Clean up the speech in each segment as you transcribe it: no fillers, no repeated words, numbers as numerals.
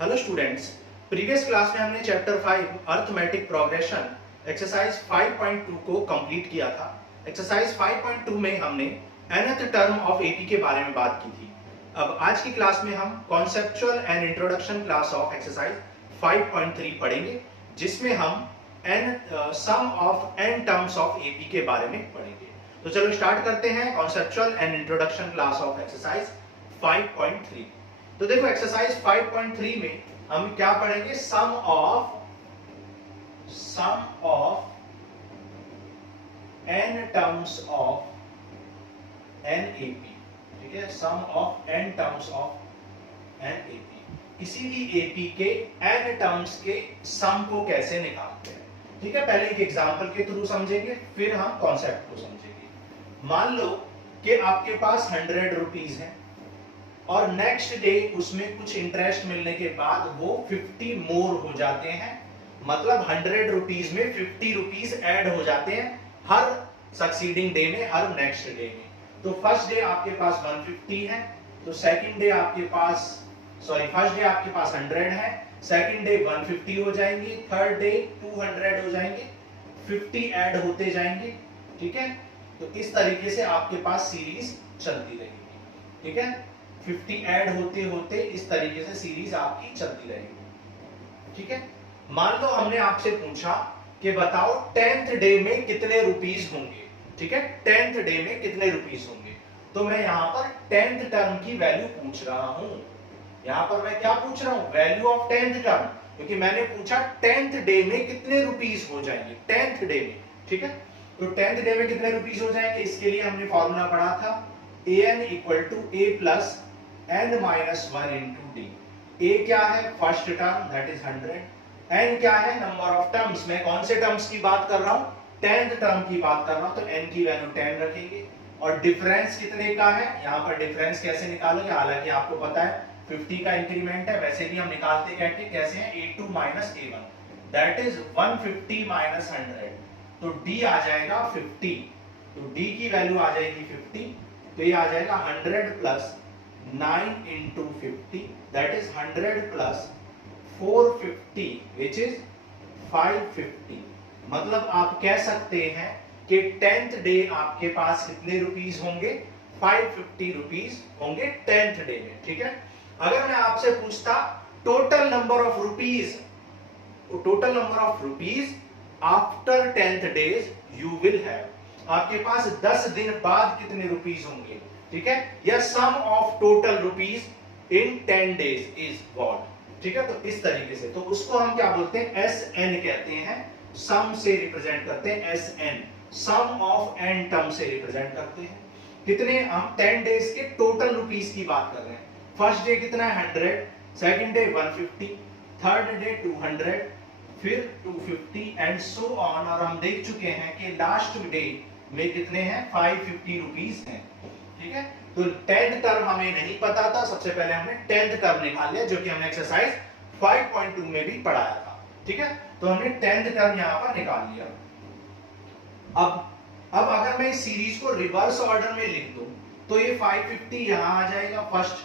Hello students, previous class में हमने chapter 5 arithmetic progression exercise 5.2 को कंप्लीट किया था। एक्सरसाइज 5.2 में हमने nth टर्म ऑफ एपी के बारे में बात की थी। अब आज की क्लास में हम conceptual and introduction class of exercise 5.3 पढ़ेंगे, जिसमें हम sum of n terms of AP के बारे में पढ़ेंगे। तो चलो स्टार्ट करते हैं conceptual and introduction class of exercise 5.3। तो देखो एक्सरसाइज 5.3 में हम क्या पढ़ेंगे, sum of n terms of an AP. ठीक है, sum of n terms of an AP. किसी भी एपी के n टर्म्स के सम को कैसे निकालते हैं। ठीक है, पहले एक एग्जांपल के थ्रू समझेंगे, फिर हम कॉन्सेप्ट को समझेंगे। मान लो कि आपके पास 100 रुपीज है और नेक्स्ट डे उसमें कुछ इंटरेस्ट मिलने के बाद वो 50 मोर हो जाते हैं। मतलब 100 रुपीज में 50 रुपीज ऐड हो जाते हैं हर सक्सीडिंग डे में, हर नेक्स्ट डे में। तो फर्स्ट डे आपके पास 150 है, तो सेकंड डे आपके पास फर्स्ट डे आपके पास 100 है, सेकंड डे 150 हो जाएंगे, थर्ड डे 200 हो जाएंगे, 50 ऐड होते जाएंगे। ठीक है, तो इस तरीके से आपके पास सीरीज चलती रहेगी। ठीक है, 50 ऐड होते होते इस तरीके से सीरीज आपकी चलती रहेगी। ठीक है, मान लो हमने आपसे पूछा कि बताओ 10th डे में कितने रुपीस होंगे। ठीक है, 10th डे में कितने रुपीस होंगे। तो मैं यहां पर 10th टर्म की वैल्यू पूछ रहा हूं। यहां पर मैं क्या पूछ रहा हूं, वैल्यू ऑफ 10th टर्म, क्योंकि मैंने पूछा 10th डे में कितने रुपीस हो जाएंगे 10th डे में। ठीक है, तो 10th डे में कितने रुपीस हो जाएंगे, इसके लिए हमने फॉर्मूला पढ़ा था an equal to a plus n minus 1 into D. a क्या है, first term that is 100, n क्या है, नंबर ऑफ टर्म्स। मैं कौन से टर्म्स की बात कर रहा हूं, 10th टर्म की बात कर रहा हूं, तो n की वैल्यू 10 रखेंगे। और डिफरेंस कितने का है, यहां पर डिफरेंस कैसे निकालोगे, हालांकि आपको पता है 50 का इंक्रीमेंट है, वैसे भी हम निकालते कैसे हैं, a2 minus a1 that is 150 minus 100, तो d आ जाएगा 50। तो d की वैल्यू आ जाएगी 50, तो ये आ जाएगा 100 plus 9 into 50 that is 100 plus 450 which is 550। मतलब आप कह सकते हैं कि 10th डे आपके पास कितने रुपीस होंगे, 550 रुपीस होंगे 10th डे में। ठीक है, अगर मैं आपसे पूछता total number of rupees after 10th days you will have, आपके पास 10 दिन बाद कितने रुपीस होंगे। ठीक है, या sum of total rupees in 10 days is what. ठीक है, तो इस तरीके से, तो उसको हम क्या बोलते हैं, SN कहते हैं, सम से रिप्रेजेंट करते हैं, SN sum of n term से रिप्रेजेंट करते हैं। कितने, हम 10 डेज के टोटल रुपीस की बात कर रहे हैं। फर्स्ट डे कितना है 100, सेकंड डे 150, थर्ड डे 200, फिर 250 एंड सो ऑन। और हम देख चुके हैं कि लास्ट डे में कितने हैं, 550 रुपीस हैं। ठीक है, तो 10th टर्म हमें नहीं पता था, सबसे पहले हमने 10th टर्म निकाल लिया, जो कि हमने एक्सरसाइज 5.2 में भी पढ़ाया था। ठीक है, तो हमने 10th टर्म यहां पर निकाल लिया। अब अगर मैं इस सीरीज को रिवर्स ऑर्डर में लिख दूं तो ये 550 यहां आ जाएगा फर्स्ट।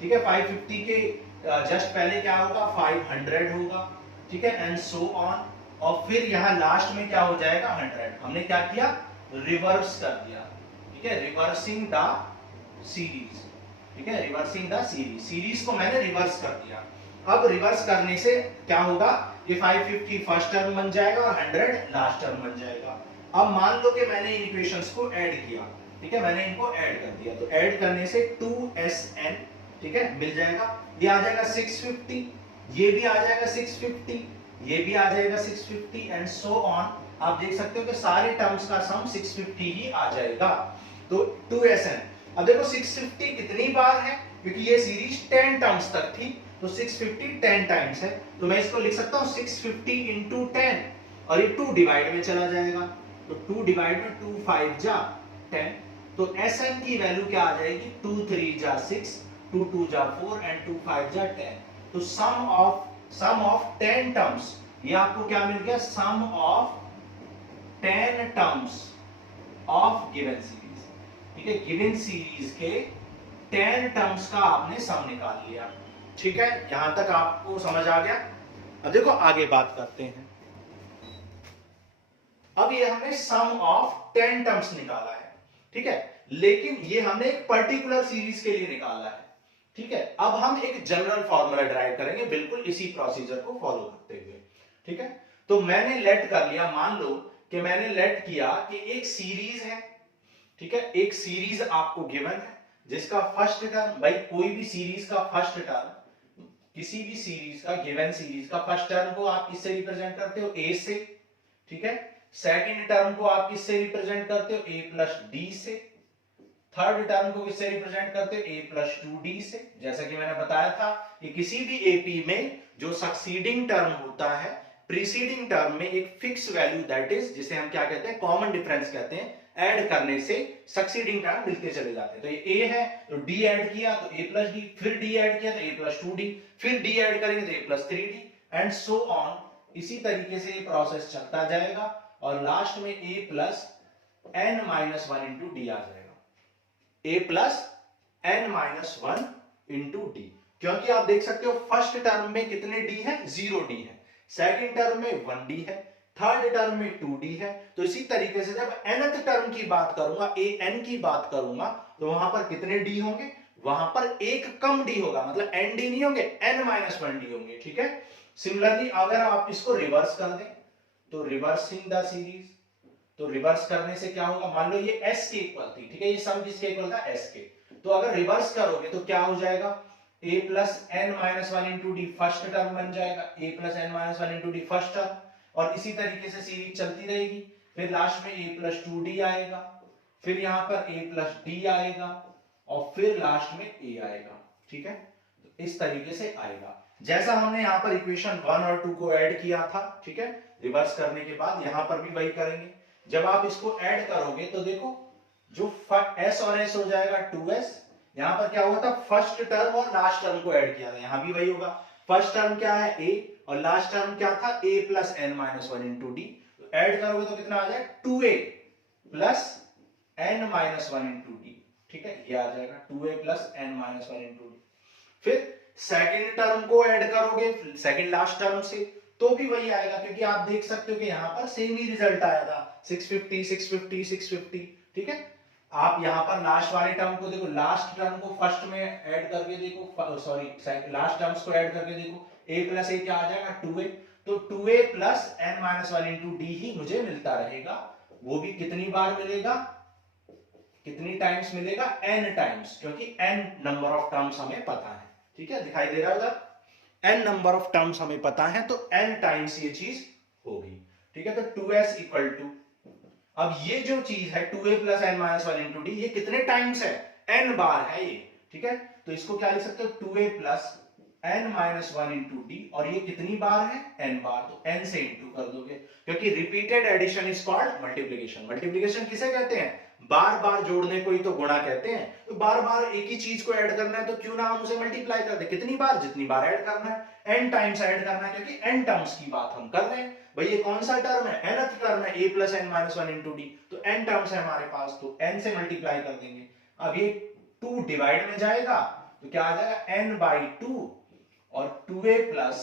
ठीक है, 550 के जस्ट पहले क्या होगा, 500 होगा। ठीक है, एंड सो ऑन। और फिर यहां लास्ट में क्या हो जाएगा, 100। हमने क्या किया, रिवर्स कर दिया। ठीक है, रिवर्सिंग द सीरीज। ठीक है, रिवर्सिंग द सीरीज को मैंने रिवर्स कर दिया। अब रिवर्स करने से क्या होगा, ये 550 फर्स्ट टर्म बन जाएगा और 100 लास्ट टर्म बन जाएगा। अब मान लो कि मैंने इन इक्वेशंस को ऐड किया। ठीक है, मैंने इनको ऐड कर दिया, तो ऐड करने से 2SN, ठीक है, मिल जाएगा। ये आ जाएगा 650, ये भी आ जाएगा 650, ये भी आ जाएगा 650 एंड सो ऑन। आप देख सकते हो कि सारे टर्म्स का सम 650 ही आ जाएगा। तो 2SN। अब देखो 650 कितनी बार है, क्योंकि ये सीरीज 10 टर्म्स तक थी, तो 650 10 टाइम्स है, तो मैं इसको लिख सकता हूं 650 into 10, और ये 2 डिवाइड में चला जाएगा, तो 2 डिवाइड में 2 5 जा 10, तो SN की वैल्यू क्या आ जाएगी, 2 3 जा 6, 2 2 जा 4 एंड 2 5 जा 10। तो सम ऑफ 10 टर्म्स, ये आपको क्या मिल गया, sum of 10 terms of given series. ठीक है, गिवन सीरीज के 10 टर्म्स का आपने सम निकाल लिया। ठीक है, यहां तक आपको समझ आ गया। अब देखो आगे बात करते हैं। अब ये हमने सम ऑफ 10 टर्म्स निकाला है, ठीक है, लेकिन ये हमने एक पर्टिकुलर सीरीज के लिए निकाला है, ठीक है। अब हम एक जनरल फॉर्मूला ड्राइव करेंगे बिल्कुल इसी प्रोसीजर को फॉलो करते हुए, ठीक है। तो मैंने लेट कर लिया, मान लो कि मैंने लेट किया कि एक सीरीज है, ठीक है, एक सीरीज आपको गिवन है जिसका फर्स्ट टर्म, भाई कोई भी सीरीज का फर्स्ट टर्म, किसी भी सीरीज का, गिवन सीरीज का फर्स्ट टर्म को आप किससे रिप्रेजेंट करते हो, ए से, ठीक है। सेकंड टर्म को आप किससे रिप्रेजेंट करते हो, ए प्लस डी से। थर्ड टर्म को किससे रिप्रेजेंट करते हो, ए प्लस टू डी से। जैसा कि मैंने बताया था कि किसी भी एपी में जो सक्सीडिंग टर्म होता है, प्रीसीडिंग टर्म में एक फिक्स वैल्यू, दैट इज जिसे हम क्या कहते हैं, कॉमन डिफरेंस कहते हैं, ऐड करने से सक्सीडिंग टर्म मिलते चले जाते हैं। तो ये ए है तो डी ऐड किया तो ए प्लस डी, फिर डी ऐड किया तो ए प्लस टू डी, फिर डी ऐड करेंगे तो a plus three d, and so on. इसी तरीके से ये प्रोसेस चलता जाएगा और लास्ट में a plus N minus one into d आ जाएगा, a plus N minus one into d. क्योंकि आप देख सकते हो फर्स्ट टर्म में कितने डी है, जीरो डी है, सेकंड टर्म में वन डी है, थर्ड टर्म में टू डी है। तो इसी तरीके से जब nth टर्म की बात करूंगा, ए एन की बात करूंगा, तो वहां पर कितने डी होंगे, वहां पर एक कम डी होगा, मतलब एन डी नहीं होंगे, एन माइनस वन डी होंगे, ठीक है। सिमिलरली अगर आप इसको रिवर्स कर दें, तो रिवर्सिंग द सीरीज, तो रिवर्स करने से क्या होगा, मान लो ये s के इक्वल थी, ठीक है, ये सम किसके इक्वल था, s के। तो अगर रिवर्स करोगे तो क्या हो जाएगा, a plus N minus one into D first term बन जाएगा, a plus N minus one into D first term, और इसी तरीके से सीरीज चलती रहेगी। फिर लास्ट में a प्लस टू डी आएगा, फिर यहां पर a प्लस डी आएगा, और फिर लास्ट में a आएगा, ठीक है। तो इस तरीके से आएगा, जैसा हमने यहाँ पर इक्वेशन 1 और 2 को ऐड किया था, ठीक है। रिवर्स करने के बाद यहां पर भी वही करेंगे। जब आप इसको ऐड करोगे तो देखो जो s और s हो जाएगा 2s, यहां पर क्या हुआ था, फर्स्ट टर्म और लास्ट टर्म को ऐड किया था, यहां भी वही होगा। फर्स्ट टर्म क्या है a, और लास्ट टर्म क्या था, a plus N minus one into D. तो ऐड करोगे तो कितना आ जाएगा, 2a plus N minus one into D, ठीक है, ये आ जाएगा 2a plus N minus one into D. फिर सेकेंड टर्म को ऐड करोगे सेकेंड लास्ट टर्म से, तो भी वही आएगा, क्योंकि आप देख सकते हो कि यहां पर सेम ही रिजल्ट आया था, 650 650 650, ठीक है। आप यहां पर लास्ट वाले टर्म को देखो, लास्ट टर्म को फर्स्ट में ऐड करके देखो, सॉरी लास्ट टर्म्स को ऐड करके देखो, a प्लस ए क्या आ जाएगा, 2a। तो 2a plus N minus one into d ही मुझे मिलता रहेगा। वो भी कितनी बार मिलेगा, कितनी टाइम्स मिलेगा, n टाइम्स, क्योंकि n नंबर ऑफ टर्म्स हमें पता है, ठीक है, दिखाई दे रहा है उधर, n नंबर ऑफ टर्म्स हमें पता है, तो n टाइम्स ये चीज होगी, ठीक है। तो 2s इक्वल टू, अब ये जो चीज है 2a plus N minus one into D, ये कितने टाइम्स है, n बार है ये, ठीक है। तो इसको क्या लिख सकते हो, 2a plus N minus one into D, और ये कितनी बार है, n बार, तो n से इंटू कर दोगे, क्योंकि repeated addition is called multiplication. Multiplication किसे कहते हैं, बार बार जोड़ने को ही तो गुणा कहते हैं। तो बार बार एक ही चीज को ऐड करना है तो क्यों ना हम उसे मल्टीप्लाई कर दे, कितनी बार, जितनी बार ऐड करना है, n टाइम्स ऐड करना है, क्योंकि n टर्म्स की बात हम कर रहे हैं। भाई ये कौन सा टर्म है, nth टर्म है, a plus N minus one into D, तो n टर्म्स है हमारे पास, तो n से मल्टीप्लाई कर देंगे। अब ये 2 डिवाइड में जाएगा तो क्या आ जाएगा, n बाई 2 और 2a plus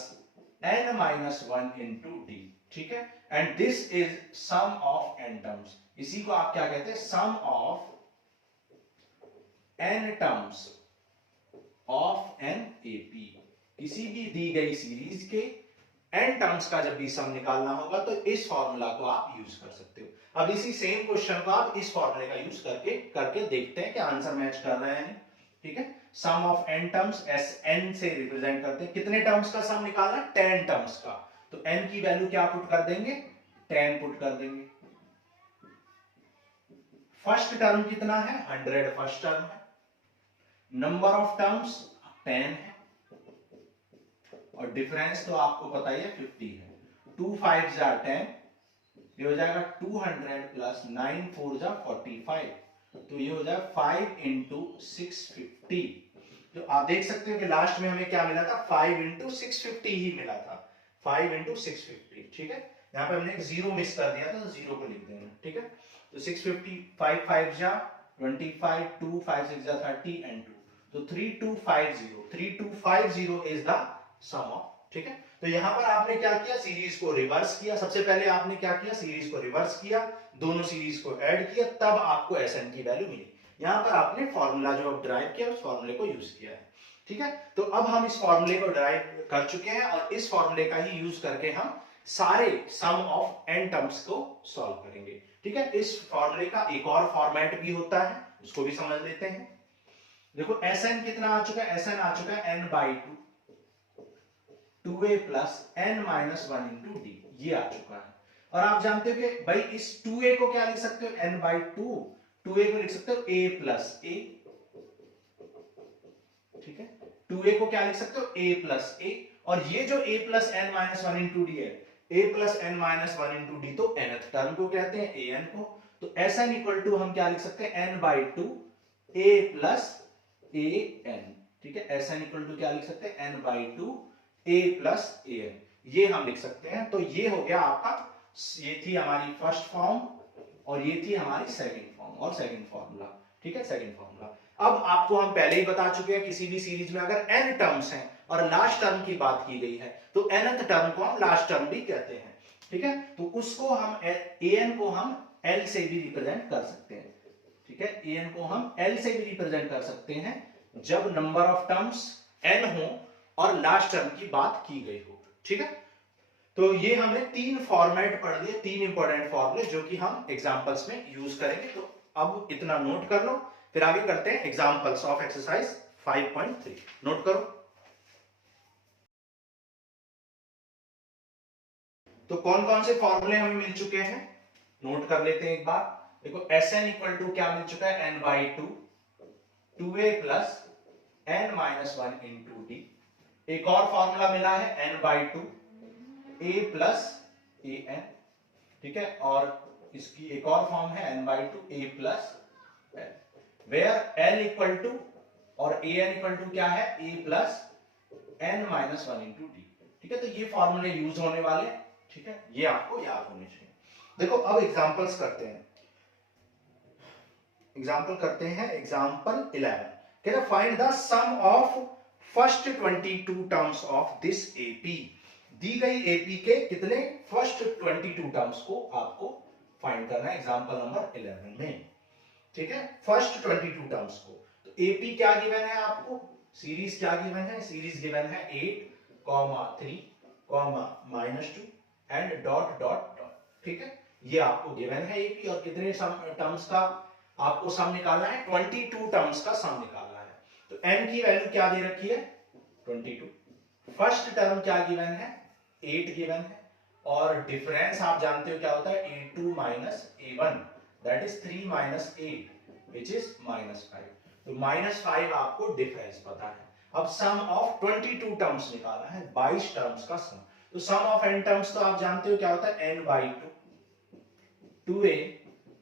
N minus one into D, ठीक है। And this is sum of n terms, इसी को आप क्या कहते हैं, sum of n terms of an AP. किसी भी दी गई सीरीज के n टर्म्स का जब भी सम निकालना होगा तो इस फॉर्मूला को आप यूज कर सकते हो। अब इसी सेम क्वेश्चन को आप इस फॉर्मूले का यूज करके देखते हैं कि आंसर मैच कर रहा है नहीं, ठीक है। Sum of n terms, s n से रिप्रेजेंट करते हैं, कितने टर्म्स का सम निकालना, 10 टर्म्स का, तो n की वैल्यू क्या पुट कर देंगे, 10 पुट कर देंगे। फर्स्ट टर्म कितना है, 100 फर्स्ट टर्म है, नंबर ऑफ टर्म्स 10 है, और डिफरेंस तो आपको पता ही है 50 है, 2 5 जा 10, ये हो जाएगा 200 प्लस 9 4 जा 45, तो ये हो जाएगा 5 इंटू 650। तो आप देख सकते हो कि लास्ट में हमें क्या मिला था, 5 इंटू 650 ही मिला था, 5 इंटू 650, ठीक है। यहाँ पे हमने एक जीरो मिस कर दिया था, तो जीरो को लिख देना, ठीक है। तो 650, 5 5 जा 25, 2 5 6 जा 30 एंड 2, तो 3250 इज द सम ऑफ, ठीक है। तो यहां पर आपने क्या किया, सीरीज को रिवर्स किया। सबसे पहले आपने क्या किया, सीरीज को रिवर्स किया, दोनों सीरीज को ऐड किया, तब आपको Sn की वैल्यू मिली। यहां पर आपने फॉर्मूला जो ड्राइव किया उस फॉर्मूले को यूज किया है, ठीक है। तो अब हम इस फॉर्मूले को ड्राइव कर चुके हैं और इस फॉर्मूले का ही यूज करके हम सारे सम ऑफ n टर्म्स को सॉल्व करेंगे, ठीक है। इस फॉर्मूले का एक और फॉर्मेट भी होता है, उसको भी समझ लेते हैं। देखो Sn कितना आ चुका है, Sn आ चुका है n/2 2a plus n minus 1 into D, ये आ चुका है। और आप जानते हो कि भाई इस 2a को क्या लिख सकते हो, n/2, 2a को लिख सकते हो a प्लस a, ठीक है। 2a को क्या लिख सकते हो, a प्लस a, और ये जो a plus n minus 1 into D है, a plus n minus 1 into D, तो nth टर्म को कहते हैं an को। तो Sn इक्वल टू हम क्या लिख सकते हैं, n/2 a प्लस an, ठीक है। Sn इक्वल टू क्या लिख सकते हैं, n/2 a प्लस an, ये हम लिख सकते हैं। तो ये हो गया आपका, ये थी हमारी फर्स्ट फॉर्म और ये थी हमारी सेकंड फॉर्म और सेकंड फॉर्मूला, ठीक है, सेकंड फॉर्मूला। अब आपको हम पहले ही बता चुके हैं, किसी भी सीरीज में अगर n टर्म्स हैं और लास्ट टर्म की बात की गई है तो nth टर्म को हम लास्ट टर्म भी कहते हैं, ठीक है। तो उसको हम an को हम l से भी रिप्रेजेंट कर सकते हैं, ठीक है। an को हम l से भी रिप्रेजेंट कर सकते हैं जब नंबर ऑफ टर्म्स n हो और लास्ट टर्म की बात की गई हो, ठीक है। तो ये हमने तीन फॉर्मेट पढ़ लिए, तीन इंपॉर्टेंट फॉर्मूले जो कि हम एग्जांपल्स में यूज करेंगे। तो अब इतना नोट कर लो, फिर आगे करते हैं एग्जांपल्स ऑफ एक्सरसाइज 5.3। नोट करो। तो कौन कौन से फॉर्मूले हमें मिल चुके हैं, नोट कर लेते हैं एक बार। देखो Sn इक्वल टू क्या मिल चुका है, n/2 2a plus n minus 1 into D. एक और फॉर्मूला मिला है n/2 a प्लस an, ठीक है। और इसकी एक और फॉर्म है n/2 a plus l, where l equal to और an इक्वल टू क्या है, a plus n minus 1 into D, ठीक है। तो ये फॉर्मूले यूज होने वाले, ठीक है, ये आपको याद होने चाहिए। देखो अब एग्जांपल्स करते हैं, एग्जांपल करते हैं। एग्जांपल 11 कह रहा find the sum of first 22 terms of this AP. दी गई एपी के कितने फर्स्ट 22 टर्म्स को आपको फाइंड करना है एग्जांपल नंबर 11 में, ठीक है। फर्स्ट 22 टर्म्स को, तो एपी क्या गिवन है आपको, सीरीज क्या गिवन है, सीरीज गिवन है 8, 3, -2 एंड डॉट डॉट डॉट, ठीक है। ये आपको गिवन है एपी और कितने टर्म्स का आपको सम निकालना है, 22 टर्म्स का सम निकालना है। तो n की वैल्यू क्या दे रखी है, 22। फर्स्ट टर्म क्या गिवन है, 8 गिवन है, और डिफरेंस आप जानते हो क्या होता है, a2 minus a1, that is 3 minus 8 which is -5। तो -5 आपको डिफरेंस पता है। अब सम ऑफ 22 टर्म्स निकालना है, 22 टर्म्स का सम। तो सम ऑफ n टर्म्स तो आप जानते हो क्या होता है, n/2 2a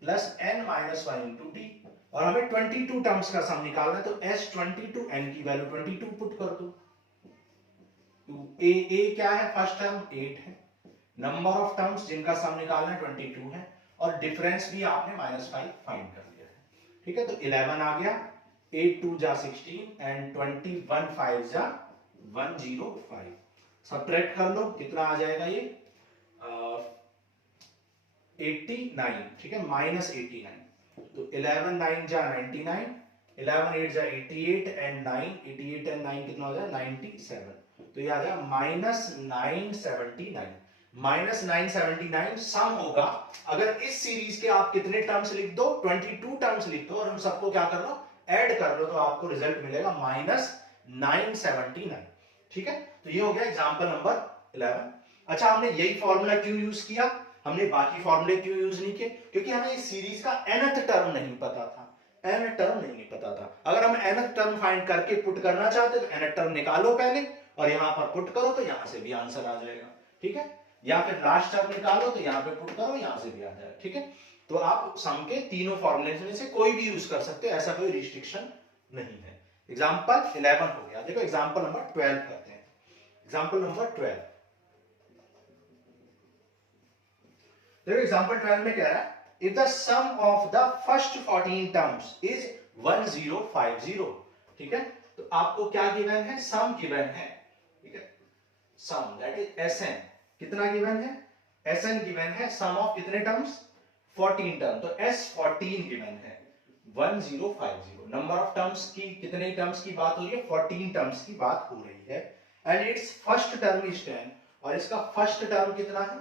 plus n minus 1 into D, और हमें 22 टर्म्स का सम निकालना है। तो s22, n की वैल्यू 22 पुट कर दो। a क्या है, फर्स्ट टर्म 8 है, नंबर ऑफ टर्म्स जिनका सम निकालना है 22 है, और डिफरेंस भी आपने -5 फाइंड कर लिया है, ठीक है। तो 11 आ गया, 8 2 जा 16 एंड 21 5 जा 105। सब्ट्रैक्ट कर लो, कितना आ जाएगा ये 89, ठीक है, -89। तो 11 9 जा 99, 11 8 जा 88 एंड 9, 88 एंड 9 कितना हो जाए 97। तो ये आ गया -979, -979 सम होगा। अगर इस सीरीज के आप कितने टर्म्स लिख दो, 22 टर्म्स लिख दो और हम सबको क्या कर लो, ऐड कर लो, तो आपको रिजल्ट मिलेगा -979, ठीक है। तो ये हो गया एग्जांपल नंबर 11। अच्छा, हमने यही फॉर्मूला क्यों यूज किया, हमने बाकी फॉर्मूले क्यों यूज नहीं किए, क्योंकि हमें इस सीरीज का nth टर्म नहीं पता था, nth टर्म नहीं पता था। अगर हम nth टर्म फाइंड करके पुट करना चाहते तो nth टर्म निकालो पहले और यहां पर पुट करो, तो यहां से भी आंसर आ जाएगा, ठीक है। या फिर लास्ट टर्म निकालो तो यहां पे पुट करो, यहां से भी आ जाएगा, ठीक है। तो आप सम के तीनों फॉर्मूले में से कोई भी यूज कर सकते हो, ऐसा कोई रिस्ट्रिक्शन नहीं है। एग्जांपल 11 हो गया। देखो एग्जांपल नंबर 12 करते हैं। एग्जांपल नंबर 12, देखो एग्जांपल 12 में कह रहा है if the sum of the first 14 terms is 1050, ठीक है। तो आपको क्या गिवन है, सम गिवन है, ठीक है, सम दैट इज Sn, कितना गिवन है, Sn गिवन है, सम ऑफ कितने टर्म्स, 14 टर्म, तो S14 गिवन है 1050। नंबर ऑफ टर्म्स की, कितने टर्म्स की बात हो रही है, 14 टर्म्स की बात हो रही है, and it's first term is 10, और इसका फर्स्ट टर्म कितना है,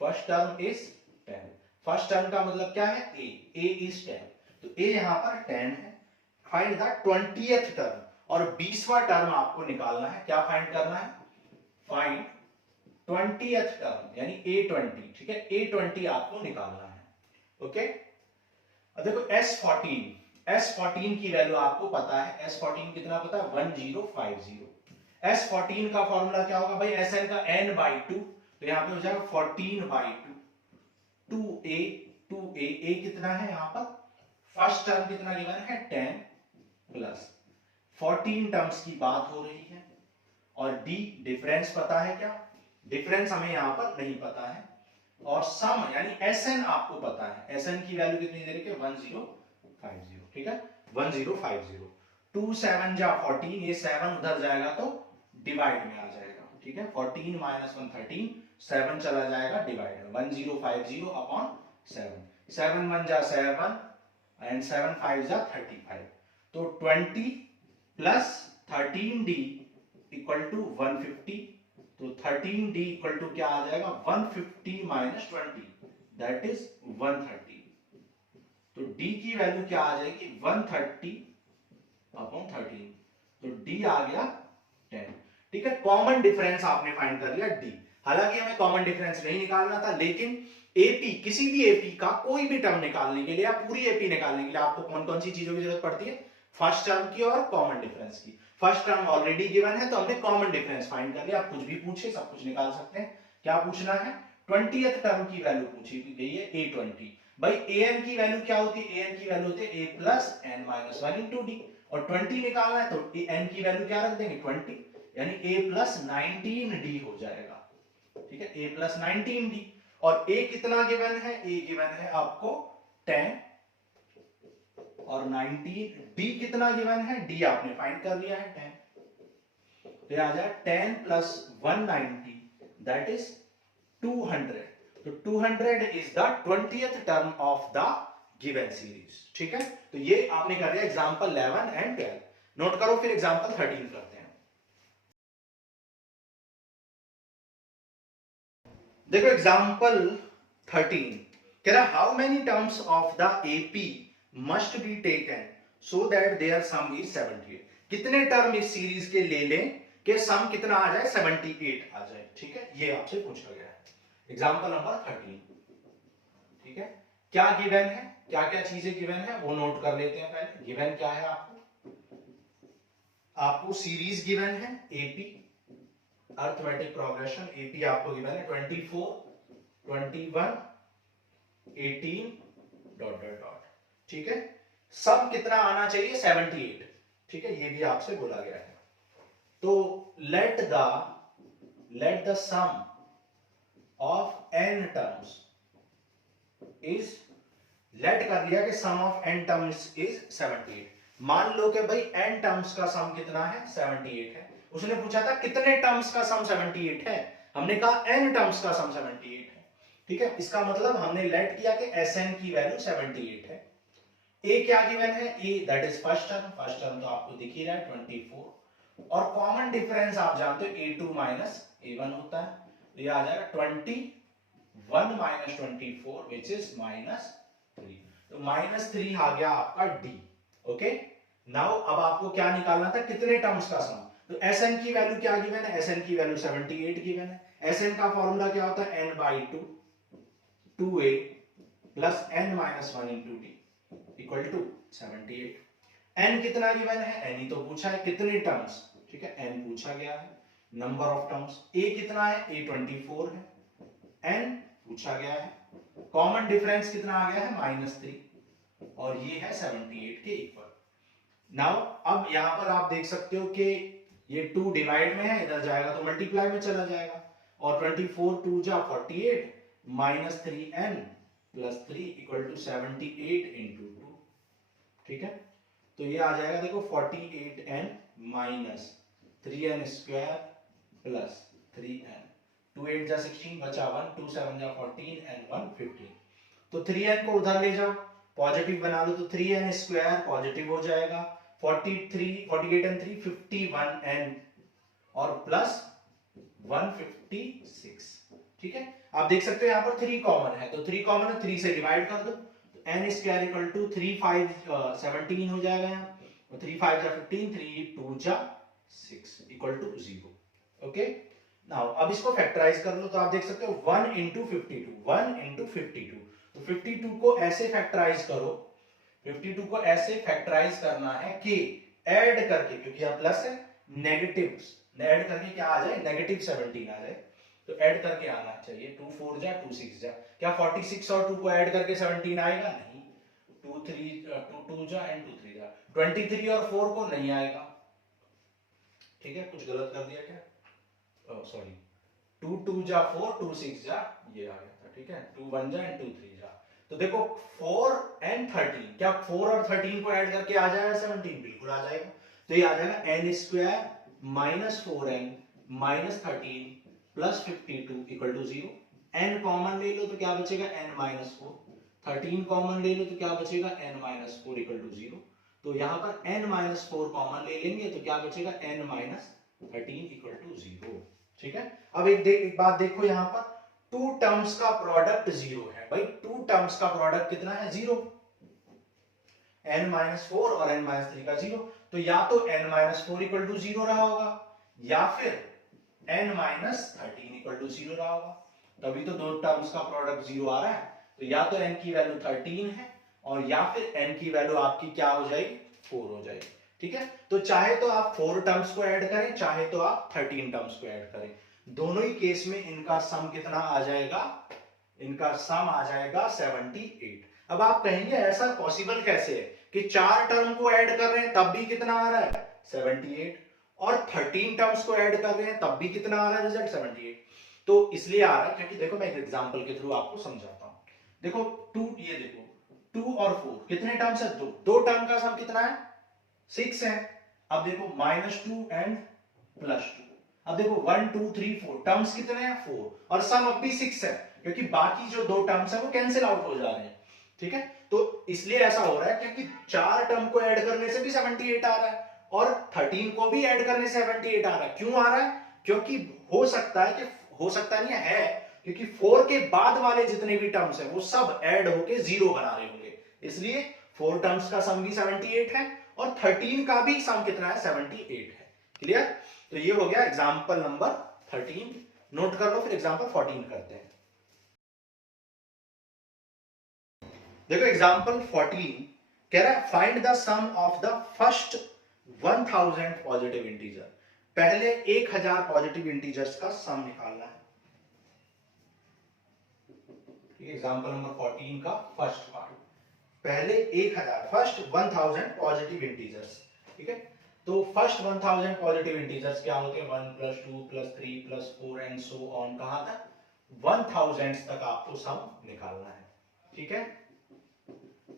first term is 10, first term का मतलब क्या है, a इज 10, तो a यहां पर 10 है। फाइंड द 20th टर्म, और 20वां टर्म आपको निकालना है, क्या फाइंड करना है, फाइंड 20th टर्म यानी a20, ठीक है, a20 आपको निकालना है, ओके। अब देखो S14 की वैल्यू आपको पता है, S14 कितना पता है, 1050। S14 का फॉर्मूला क्या होगा भाई, Sn का n/2, तो यहां पे हो जाएगा 14/2, 2a, a कितना है यहां पर, फर्स्ट टर्म कितना गिवन है 10 प्लस 14 टर्म्स की बात हो रही है, और d डिफरेंस पता है क्या, डिफरेंस हमें यहां पर नहीं पता है, और सम यानी Sn आपको पता है, Sn की वैल्यू कितनी दे रही है, 1050, ठीक है, 1050, 2 7 जा 14, ये 7 उधर जाएगा तो डिवाइड में आ जाएगा, ठीक है, 14 माइनस 1 13, 7 चला जाएगा डिवाइड में, 1050 अपॉन 7, 7 1 जा 7 एंड 7 5 जा 35, तो 20 प्लस 13d इक्वल टू 150, तो 13d इक्वल टू क्या आ जाएगा, 150 माइनस 20 दैट इज 130, तो d की वैल्यू क्या आ जाएगी, 130 अपॉन 13, तो d आ गया 10, ठीक है। कॉमन डिफरेंस आपने फाइंड कर लिया d, हालांकि हमें कॉमन डिफरेंस नहीं निकालना था, लेकिन एपी, किसी भी एपी का कोई भी टर्म निकालने के लिए या पूरी एपी निकालने के लिए आपको कौन कौन सी चीजों की जरूरत पड़ती है, फर्स्ट टर्म की और कॉमन डिफरेंस की। फर्स्ट टर्म ऑलरेडी गिवन है तो हमने कॉमन डिफरेंस फाइंड कर लिया, आप कुछ भी पूछे सब कुछ निकाल सकते हैं। क्या पूछना है, 20th टर्म की वैल्यू पूछी गई है a20, भाई an की वैल्यू क्या होती है, an की वैल्यू होती है a plus n minus 1 into D, और 20 निकालना है तो n की वैल्यू क्या रख देंगे 20, यानी a प्लस 19d हो जाएगा, ठीक है, a प्लस 19d, और a कितना गिवन है, a गिवन है आपको 10 और 19, d कितना गिवन है, d आपने फाइंड कर लिया है 10, तो आ जाए 10 प्लस 190 दैट इज 200, तो 200 is the 20th term of the given series, ठीक है। तो ये आपने कर लिया एग्जांपल 11 एंड 12, नोट करो, फिर एग्जांपल 13 करते हैं। देखो एग्जांपल 13 कह रहा, how many terms of the AP must be taken so that their sum is 78, कितने टर्म इस सीरीज के ले लें कि सम कितना आ जाए, 78 आ जाए, ठीक है, ये आपसे पूछा गया है। एग्जांपल नंबर 13, ठीक है, क्या गिवन है, क्या क्या चीजें गिवन है वो नोट कर लेते हैं पहले। गिवन क्या है आपको सीरीज गिवन है एपी, अर्थमेटिक प्रोग्रेशन एपी आपको गिवन है 24 21 18 डॉट डॉट डॉट, ठीक है, सम कितना आना चाहिए 78, ठीक है, ये भी आपसे बोला गया है। तो let the sum of n terms is, let कर लिया कि sum of n terms is 78, मान लो कि भाई n टर्म्स का सम कितना है 78 है, उसने पूछा था कितने टर्म्स का सम 78 है, हमने कहा n टर्म्स का सम 78 है, ठीक है, इसका मतलब हमने लेट किया कि Sn की वैल्यू 78 है। a क्या गिवन है, a that is first term तो आपको दिख ही रहा है 24, और कॉमन डिफरेंस आप जानते हो a2 माइनस a1 होता है, तो ये आ जाएगा 21 माइनस 24 विच इज -3, तो -3 आ गया आपका d, ओके। नाउ अब आपको क्या निकालना था, कितने टर्म्स का सम, तो Sn की वैल्यू क्या गिवन है, Sn की वैल्यू 78 गिवन है, Sn का फॉर्मूला क्या होता है n/2 2a plus n minus 1 into D equal to 78, n कितना गिवन है, n ही तो पूछा है, कितने टर्म्स, ठीक है, n पूछा गया है, नंबर ऑफ टर्म्स, a कितना है, a 24 है, n पूछा गया है, कॉमन डिफरेंस कितना आ गया है -3, और ये है 78 के इक्वल। नाउ अब यहां पर आप देख सकते हो कि ये 2 डिवाइड में है, इधर जाएगा तो मल्टीप्लाई में चला जाएगा, और 24 2 जा 48 -3n plus 3 equal to 78 into 2, ठीक है, तो ये आ जाएगा देखो 48n minus 3n square plus 3n, 2 8 जा 16 बचा 1, 2 7 जा 14 and 1 15। तो 3n को उधर ले जाओ, पॉजिटिव बना लो, तो 3n स्क्वायर पॉजिटिव हो जाएगा, 48 and 3 51n और प्लस 156। ठीक है, आप देख सकते हो यहाँ पर 3 कॉमन है, तो 3 कॉमन है, 3 से डिवाइड कर दो, तो n स्क्वायर इक्वल टू 3 5 17 हो जाएगा यहाँ, तो 3 5 जा 15, 3 2 जा 6 इक्वल टू 0। ओके, नाउ अब इसको फैक्टराइज कर लो, तो आप देख सकते हो 1 इंटू 52, 1 इंटू 52, तो 52 को ऐसे फैक्टराइज करो, 52 को ऐसे फैक्टराइज करना है कि ऐड करके, क्योंकि यहाँ प्लस है, नेगेटिव ऐड करके क्या आ जाए, नेगेटिव 17 आ जाए, तो ऐड करके आना चाहिए, 2 4 जा 2 6 जा, क्या 46 और 2 को ऐड करके 17 आएगा, नहीं, 2 3 2 जा एंड 2 3 जा, 23 और 4 को नहीं आएगा। ठीक है, कुछ गलत कर दिया क्या, सॉरी, 2 2 जा 4, 2 6 जा, ये आ गया था। ठीक है, 2 1 जा एंड 2 3 जा, तो देखो 4 एंड 13, क्या 4 और 13 को ऐड करके आ जाएगा 17, बिल्कुल आ जाएगा, तो ये आ जाएगा n square minus 4n minus 13 plus 52 equal to 0। n common ले लो तो क्या बचेगा, n माइनस 4, 13 कॉमन ले लो तो क्या बचेगा, n माइनस 4 इक्वल टू 0। तो यहाँ पर n माइनस 4 कॉमन ले लेंगे तो क्या बचेगा, n माइनस 13 इक्वल टू 0। ठीक है, अब एक बात देखो, यहाँ पर 2 टर्म्स का प्रोडक्ट 0 है भाई, 2 टर्म्स का प्रोडक्ट कितना है, 0, n माइनस 4 और n माइनस 3 का 0, तो या तो n माइनस 4 इक्वल टू 0 रहा होगा, या फिर n माइनस 13 इक्वल टू 0 रहा होगा, तभी तो दो टर्म्स का प्रोडक्ट 0 आ रहा है, तो या तो n की वैल्यू 13 है और या फिर n की वैल्यू आपकी क्या हो जाएगी, 4 हो जाएगी। ठीक है, तो चाहे तो आप 4 टर्म्स को ऐड करें, चाहे तो आप 13 टर्म्स को ऐड करें, दोनों ही केस में इनका सम कितना आ जाएगा, इनका सम आ जाएगा 78। अब आप कहेंगे ऐसा पॉसिबल कैसे है कि 4 टर्म को ऐड कर रहे हैं तब भी कितना आ रहा है, 78, और 13 टर्म्स को ऐड कर रहे हैं तब भी कितना आ रहा है रिजल्ट, 78। तो इसलिए आ रहा है क्योंकि देखो मैं एक एग्जांपल के थ्रू आपको समझाता हूं। देखो 2, ये देखो 2 और 4 कितने टर्म्स है, दो टर्म का सम कितना है, 6 है। अब देखो -2 एंड +2, अब देखो 1 2 3 4 टर्म्स कितने हैं, 4, और सम अब भी 6 है क्योंकि बाकी जो दो टर्म्स है वो कैंसिल आउट हो जा रहे हैं। ठीक है, तो इसलिए ऐसा हो रहा है क्योंकि 4 टर्म को ऐड करने से भी 78 आ रहा है और 13 को भी ऐड करने से 78 आ रहा है। क्यों आ रहा है, क्योंकि हो सकता है कि, हो सकता नहीं है क्योंकि 4 के बाद वाले जितने भी टर्म्स हैं वो सब ऐड होके 0 बना रहे होंगे, इसलिए 4 टर्म्स का सम भी 78 है और 13 का भी सम कितना है, 78 है। क्लियर, तो ये हो गया एग्जांपल नंबर 13, नोट कर लो, फिर एग्जांपल 14 करते हैं। देखो एग्जांपल 14 कह रहा है find the sum of the first 1000 positive integer, पहले 1000 पॉजिटिव इंटीजर्स का सम निकालना है। एग्जांपल नंबर 14 का फर्स्ट पार्ट, पहले 1000, फर्स्ट 1000 पॉजिटिव इंटीजर्स। ठीक है, तो फर्स्ट 1000 पॉजिटिव इंटीजर्स क्या होते हैं, 1 + 2 + 3 + 4 एंड सो ऑन, कहां तक, 1000 तक आपको सम निकालना है। ठीक है,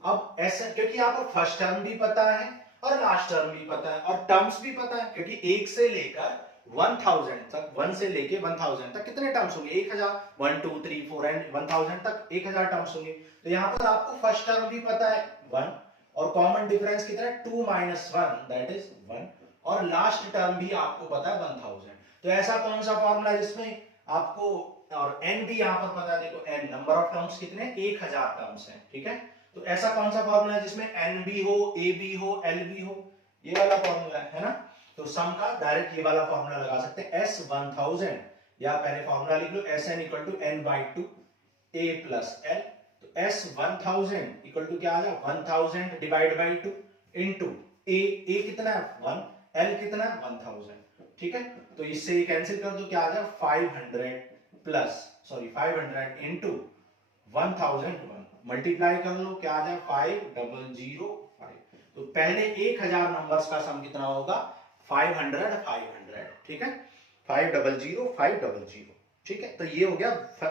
अब ऐसा क्योंकि आपको फर्स्ट टर्म भी पता है और लास्ट टर्म भी पता है और टर्म्स भी पता है, क्योंकि 1 से लेकर 1000 तक, 1 से लेके 1000 तक कितने टर्म्स होंगे, 1000, 1 2 3 4 एंड 1000 तक 1000 टर्म्स होंगे। तो यहाँ पर आपको फर्स्ट टर्म भी पता है 1 और कॉमन डिफरेंस कितना है, 2 - 1 दैट इज 1, और लास्ट टर्म भी आपको पता है 1000। तो ऐसा कौन सा फॉर्मूला है जिसमें आपको, और n भी यहाँ पर पता है, देखो n नंबर ऑफ टर्म्स कितने, 1000 टर्म्स हैं। ठीक है, तो ऐसा कौन सा फॉर्मूला है जिसमें n भी हो, a भी हो, l भी हो, ये वाला फॉर्मूला है ना। तो सम का डायरेक्ट ये वाला फॉर्मूला लगा सकते हैं, S1000, या पहले फॉर्मूला लिख लो, Sn = n/2 a + l, तो S1000 = क्या आ जाए, 1000 / 2 इनटू a कितना है 1, l कितना है 1000। ठीक है, तो इससे ये कैंसिल कर दो, क्या आ जाए 500 इनटू 1001, मल्टीप्लाई कर लो, क्या आ जाए 5005। तो पहले 1000 नंबर्स का सम कितना होगा, 500 500। ठीक है, 500 500। ठीक है, तो ये हो गया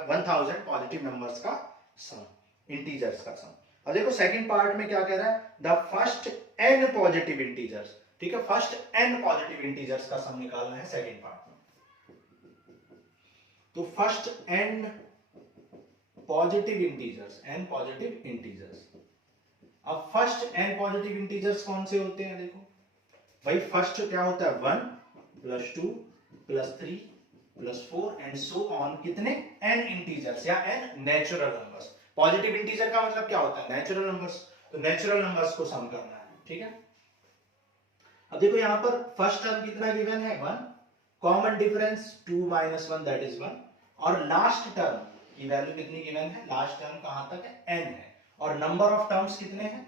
1000 पॉजिटिव नंबर्स का सम, इंटीजर्स का सम। अब देखो सेकंड पार्ट में क्या कह रहा है, the first n positive integers, ठीक है, फर्स्ट n पॉजिटिव इंटीजर्स का सम निकालना है सेकंड पार्ट में। तो first n positive integers, n positive integers. अब फर्स्ट n पॉजिटिव इंटीजर्स कौन से होते हैं, देखो भाई फर्स्ट क्या होता है 1 plus 2 plus 3 plus 4 and so on, कितने n इंटीजर्स या n natural numbers. Positive integer का मतलब क्या होता है, नेचुरल नंबर्स। तो नेचुरल नंबर्स को सम करना है, ठीक है। अब देखो यहां पर फर्स्ट टर्म कितना गिवन है 1, common difference 2 minus 1 that is 1, और लास्ट टर्म की वैल्यू कितनी गिवन है, लास्ट टर्म कहां तक है n है, और नंबर ऑफ टर्म्स कितने हैं,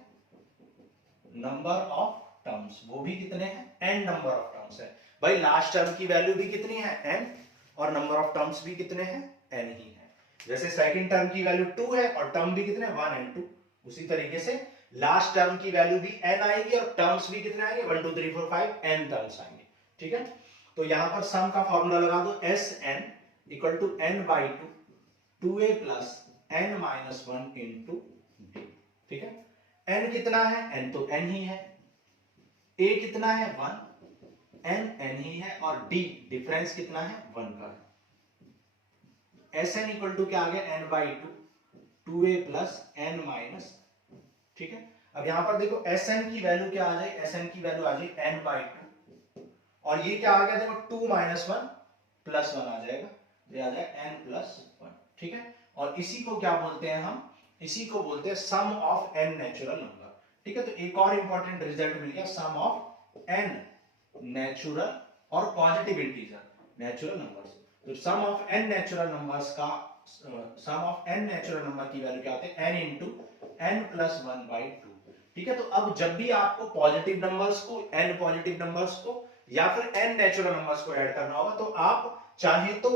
नंबर ऑफ टर्म्स वो भी कितने हैं n नंबर ऑफ टर्म्स है। भाई लास्ट टर्म की वैल्यू भी कितनी है n, और नंबर ऑफ टर्म्स भी कितने हैं n ही है। जैसे सेकंड टर्म की वैल्यू 2 है और टर्म भी कितने 1 एंड 2, उसी तरीके से लास्ट टर्म की वैल्यू भी n आएगी और टर्म्स भी कितने आएंगे 1 2 3 4 5 n टर्म्स आएंगे, ठीक है। तो यहां पर सम का फॉर्मूला लगा दो, Sn equal to n by 2 2a plus n minus 1 into d, ठीक है। n कितना है, n तो n ही है, a कितना है 1, n ही है, और d डिफरेंस कितना है 1 का है। Sn इक्वल टू क्या आ गया n by 2 2a plus n minus, ठीक है। अब यहां पर देखो Sn की वैल्यू क्या आ जाए, Sn की वैल्यू आ जाए n बाई 2, और ये क्या आ गया देखो 2 माइनस 1 प्लस 1 आ जाएगा, ये आ जाएगा n प्लस 1, ठीक है। और इसी को क्या बोलते हैं हम, इसी को बोलते हैं sum of n natural number, ठीक है। तो एक और इंपॉर्टेंट रिजल्ट मिल गया, सम ऑफ n नेचुरल और पॉजिटिव इंटीजर नेचुरल नंबर्स। तो सम ऑफ n नेचुरल नंबर्स का सम ऑफ n नेचुरल नंबर की वैल्यू क्या होती है n into n plus 1 by 2, ठीक है। तो अब जब भी आपको पॉजिटिव नंबर्स को, n पॉजिटिव नंबर्स को या फिर n नेचुरल नंबर्स को ऐड करना होगा, तो आप चाहे तो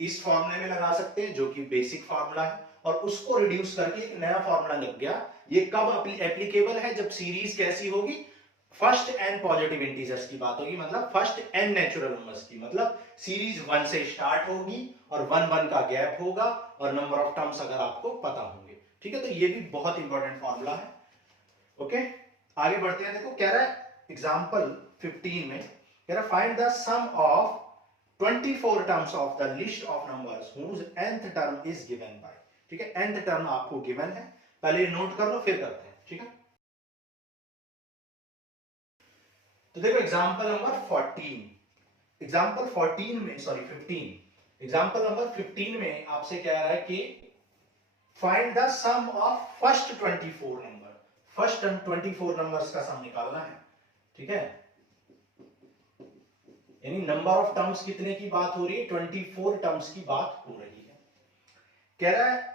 इस फॉर्मूले में लगा सकते हैं जो कि बेसिक फॉर्मूला है, और उसको रिड्यूस करके एक नया फॉर्मूला लग गया। ये कब एप्लीकेबल है, जब सीरीज कैसी होगी, फर्स्ट n पॉजिटिव इंटीजर्स की बात होगी, मतलब फर्स्ट n नेचुरल नंबर्स की, मतलब सीरीज 1 से स्टार्ट होगी और 1 1 का गैप होगा, और नंबर ऑफ टर्म्स अगर आपको पता होंगे, ठीक है। तो ये भी बहुत इंपॉर्टेंट फॉर्मूला है, ओके। आगे बढ़ते हैं, देखो कह रहा है एग्जांपल 15 में, कह रहा है find the sum of 24 terms of the list of numbers whose nth term is given by, ठीक है। nth टर्म आपको गिवन है, पहले नोट कर लो फिर करते हैं, ठीक है। तो देखो एग्जांपल नंबर 14, एग्जांपल 14 में, सॉरी 15, एग्जांपल नंबर 15 में आपसे कह रहा है कि find the sum of first 24 number, first 24 numbers का सम निकालना है, ठीक है। यानी नंबर ऑफ टर्म्स कितने की बात हो रही है, 24 टर्म्स की बात हो रही है। कह रहा है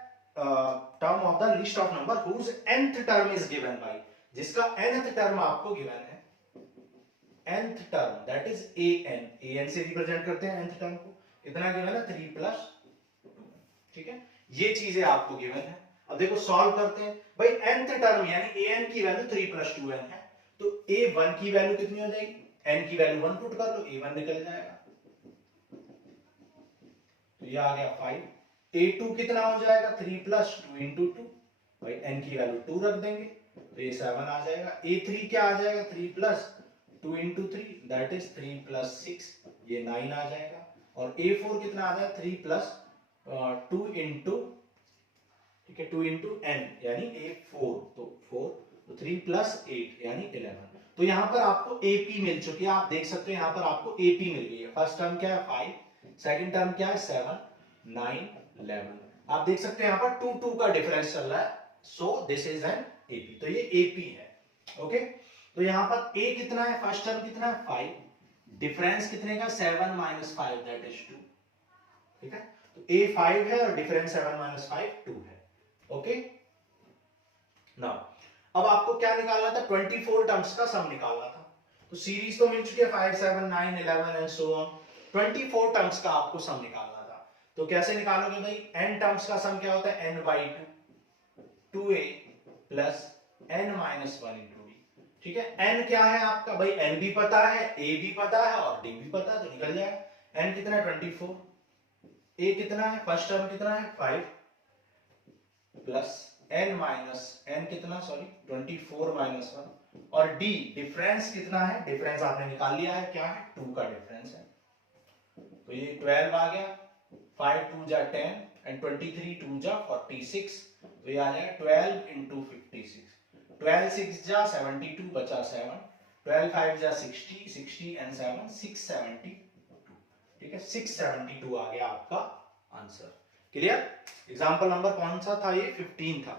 term of the list of number whose nth term is given by, जिसका nth टर्म आपको गिवन है, nth term that is an से रिप्रेजेंट करते हैं nth टर्म को, कितना गिवन है 3 प्लस 2, ठीक है। ये चीजें आपको गिवन है। अब देखो सॉल्व करते हैं, भाई nth टर्म यानी an की वैल्यू 3 प्लस 2n है, तो a1 की वैल्यू कितनी हो जाएगी, n की वैल्यू 1 पुट कर लो, a1 निकल जाएगा, तो ये आ गया 5। a2 कितना हो जाएगा 3 प्लस 2 इंटू 2, भाई n की वैल्यू 2 रख देंगे तो ये 7 आ जाएगा। a3 क्या आ जाएगा 3 plus 2 into 3 that is 3 plus 6, ये 9 आ जाएगा। और a4 कितना आ जाएगा 3 प्लस 2 इंटू, ठीक है, 2 इंटू n यानी a4, तो 4, तो 3 प्लस 8 यानी 11। तो यहां पर आपको AP मिल चुकी है, आप देख सकते हैं यहां पर आपको AP मिल गई है। फर्स्ट टर्म क्या है 5, सेकंड टर्म क्या है 7 9 11, आप देख सकते हैं यहां पर 2 2 का डिफरेंस चल रहा है, so this is an AP, तो ये AP है, ओके। तो यहां पर A कितना है, फर्स्ट टर्म कितना है 5, डिफरेंस कितने का 7 माइनस 5 दैट इज 2, ठीक है। तो A 5 है और डिफरेंस 7 माइनस 5 2 है, ओके। नाउ अब आपको क्या निकालना था, 24 टर्म्स का सम निकालना था। तो सीरीज तो मिल चुकी है 5 7 9 11 एंड सो ऑन, 24 टर्म्स का आपको सम निकालना था। तो कैसे निकालोगे भाई, n टर्म्स का सम क्या होता है n by 2 2a plus n minus 1 into d, ठीक है। n क्या है आपका भाई, n भी पता है, a भी पता है और d भी पता है, तो निकल जाएगा। n कितना है 24, a कितना है, फर्स्ट टर्म कितना है 5 प्लस n माइनस n कितना, सॉरी 24 माइनस 1 और डी डिफरेंस कितना है, डिफरेंस आपने निकाल लिया है, क्या है 2 का डिफरेंस है। तो ये 12 आ गया, 5 2 जा 10 एंड 23 2 जा 46, तो ये आ जाएगा 12 into 56, 12 6 जा 72 बचा 7, 12 5 जा 60, 60 and 7 672, ठीक है 672 आ गया आपका आंसर। क्लियर? एग्जांपल नंबर कौन सा था, ये 15 था।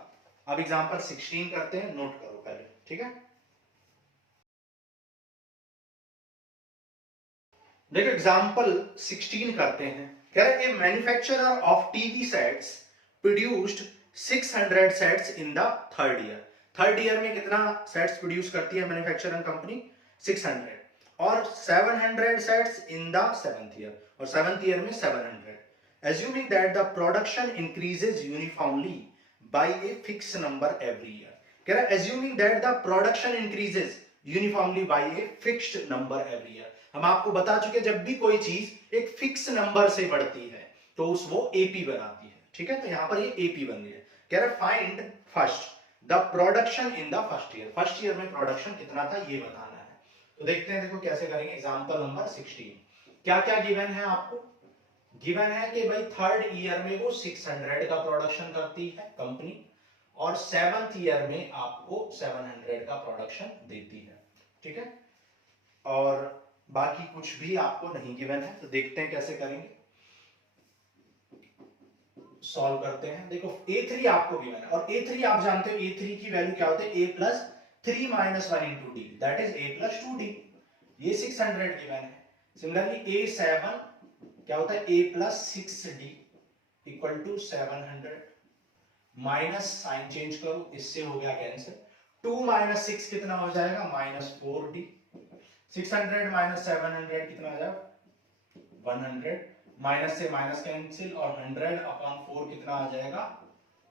अब एग्जांपल 16 करते हैं, नोट करो पहले, ठीक है। देखो एग्जांपल 16 करते हैं, कह रहे हैं manufacturer of TV sets produced 600 sets in the third year. Third year में कितना सेट्स प्रोड्यूस करती है मैन्युफैक्चरिंग कंपनी, 600, और 700 sets in the seventh year, और सेवंथ ईयर में 700। Assuming that the production increases uniformly by a fixed number every year, कह रहा है assuming that the production increases uniformly by a fixed number every year। हम आपको बता चुके जब भी कोई चीज एक फिक्स नंबर से बढ़ती है तो उस वो एपी बनाती है, ठीक है। तो यहां पर ये एपी बन गई है। कह रहा है find first the production in the first year, first year में प्रोडक्शन कितना था ये बताना है। तो देखते हैं, देखो कैसे करेंगे। एग्जांपल नंबर 16, क्या क्या गिवन है आपको, गिवन है कि भाई थर्ड ईयर में वो 600 का प्रोडक्शन करती है कंपनी, और सेवंथ ईयर में आपको 700 का प्रोडक्शन देती है, ठीक है। और बाकी कुछ भी आपको नहीं गिवन है, तो देखते हैं कैसे करेंगे, सॉल्व करते हैं। देखो A3 आपको गिवन है, और A3 आप जानते हो A3 की वैल्यू क्या होती है, A plus 3 minus 1 into D, that is A plus 2D। ये 600 गिवन है। सिमिलरली A7 क्या होता है, A plus 6D equal to 700, minus sign change करो, इससे हो गया कैंसिल, 2 माइनस 6 कितना हो जाएगा, माइनस 4D, 600 माइनस 700 कितना आ जाएगा 100, माइनस से माइनस कैंसिल, और 100 अपॉन 4 कितना आ जाएगा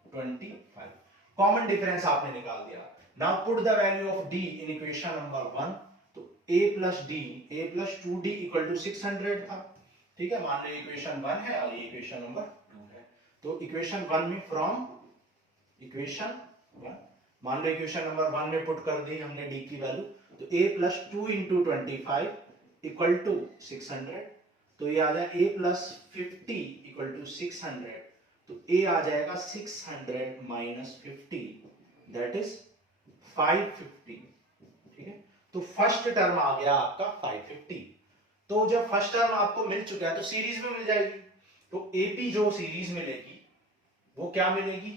25। कॉमन डिफरेंस आपने निकाल दिया। Now put the value of d in equation number 1, तो a plus d, a plus 2d equal to 600 था, ठीक है। मान लो इक्वेशन 1 है और ये इक्वेशन नंबर 2 है। तो इक्वेशन 1 में फ्रॉम इक्वेशन 1, मान लो इक्वेशन नंबर 1 में पुट कर दी हमने d की वैल्यू, तो a plus 2 into 25 equal to 600, तो ये आ जाए a प्लस 50 इक्वल टू 600, तो a आ जाएगा 600 माइनस 50, दैट इज 550, ठीक है। तो फर्स्ट टर्म आ गया आपका 550। तो जब फर्स्ट टर्म आपको मिल चुका है तो सीरीज में मिल जाएगी, तो एपी जो सीरीज मिलेगी वो क्या मिलेगी,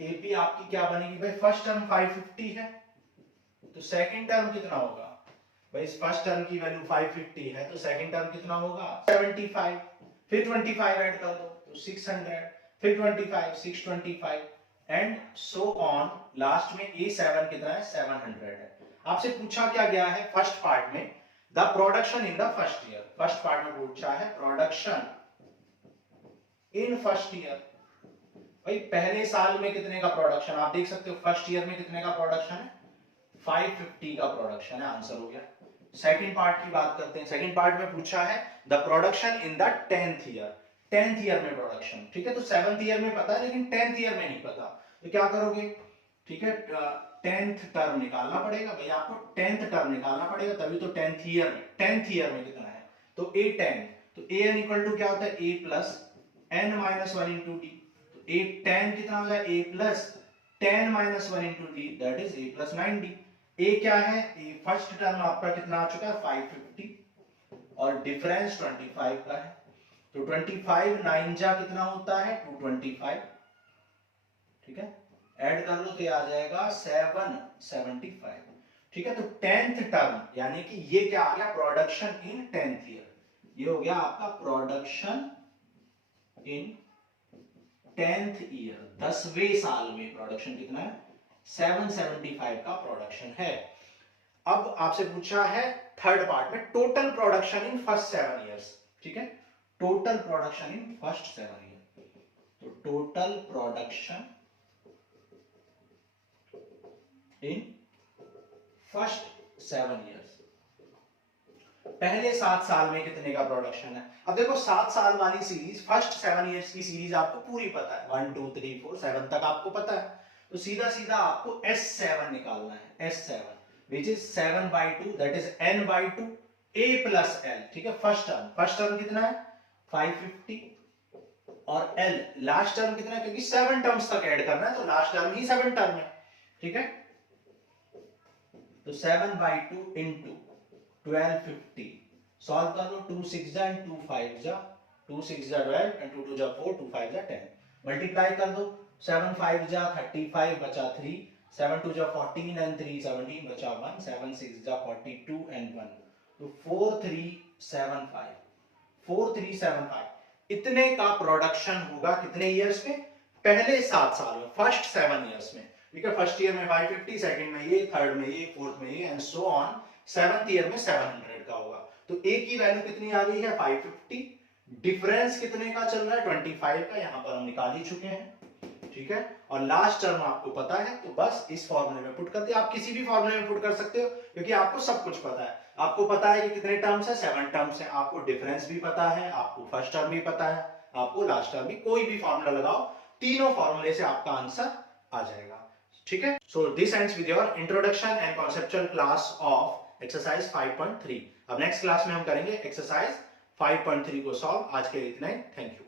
एपी आपकी क्या बनेगी भाई, फर्स्ट टर्म 550 है, तो सेकंड टर्म कितना होगा भाई, इस फर्स्ट टर्म की वैल्यू 550 है, तो सेकंड टर्म कितना होगा 75, फिर 25 ऐड कर दो तो 600, फिर 25 625 एंड सो ऑन, लास्ट में A7 कितना है 700 है। आपसे पूछा क्या गया है फर्स्ट पार्ट में, the production in the first year, first part में पूछा है प्रोडक्शन इन फर्स्ट ईयर, भाई पहले साल में कितने का प्रोडक्शन, आप देख सकते हो फर्स्ट ईयर में कितने का प्रोडक्शन है 550 का प्रोडक्शन है, आंसर हो गया। सेकंड पार्ट की बात करते हैं। सेकंड पार्ट में पूछा है the production in the 10th year, 10th year में प्रोडक्शन, ठीक है। तो 7th ईयर में पता है लेकिन 10th ईयर में नहीं पता, तो क्या करोगे, ठीक है 10th टर्म निकालना पड़ेगा भाई, आपको 10th टर्म निकालना पड़ेगा, तभी तो 10th ईयर में, 10th ईयर में कितना है, तो A10, तो AN इक्वल टू क्या होता है A plus n minus 1 into D, तो A10 कितना हो जाए A plus 10 minus 1 into D, that is A plus 9D। ए क्या है, ए फर्स्ट टर्म आपका कितना आ चुका है 550, और डिफरेंस 25 का है, तो 25 9 जा कितना होता है 225, ठीक है, ऐड कर लो तो ये आ जाएगा 775, ठीक है। तो 10th टर्म यानी कि ये क्या आ गया प्रोडक्शन इन 10th ईयर, ये हो गया आपका प्रोडक्शन इन 10th ईयर, 10वें साल में प्रोडक्शन कितना है 775 का प्रोडक्शन है। अब आपसे पूछा है थर्ड पार्ट में total production in first 7 years, ठीक है, total production in first 7 year, तो total production in first 7 years, पहले 7 साल में कितने का प्रोडक्शन है। अब देखो 7 साल वाली सीरीज, फर्स्ट 7 इयर्स की सीरीज आपको पूरी पता है, 1 2 3 4 7 तक आपको पता है, तो सीधा सीधा आपको S7 निकालना है, S7 which is 7/2 that is n/2 a plus l, ठीक है। फर्स्ट टर्म कितना है 550 और l लास्ट टर्म कितना है, क्योंकि 7 टर्म्स तक ऐड करना है तो लास्ट टर्म ही 7 टर्म है, ठीक है। तो 7/2 इंटू 1250 सॉल्व कर लो, 2 6 जा एंड 2 5 जा, 2 6 जा 12 एंड 2 2 जा 4, 2 5 जा 10, मल्टीप्लाई कर दो, 7 5 जा 35 बचा 3, 7 2 जा 14 एंड 3 17 बचा 1, 7 6 जा 42 एंड 1, तो 4375 4375 इतने का प्रोडक्शन होगा कितने इयर्स में, पहले 7 साल में, फर्स्ट 7 इयर्स में, ठीक है। फर्स्ट ईयर में 550, सेकंड में ये, थर्ड में ये, फोर्थ में ये and so on, seventh year में 700 का होगा। तो ए की वैल्यू कितनी आ गई है 550, डिफरेंस कितने का चल रहा है 25 का, यहां पर हम निकाल ही चुके हैं, ठीक है। और लास्ट टर्म आपको पता है तो बस इस फॉर्मूले में पुट करते हैं, आप किसी भी फॉर्मूले में पुट कर सकते हो क्योंकि आपको सब कुछ पता है। आपको पता है कि कितने टर्म्स है, 7 टर्म्स है, आपको डिफरेंस भी पता है, आपको फर्स्ट टर्म भी पता है, आपको लास्ट टर्म भी, कोई भी फॉर्मूला लगाओ, तीनों फॉर्मूले से आपका आंसर आ जाएगा, ठीक है। So this ends with your introduction and conceptual class of exercise 5.3। अब नेक्स्ट क्लास में हम करेंगे एक्सरसाइज 5.3 को सॉल्व। आज के लिए इतना ही, थैंक यू।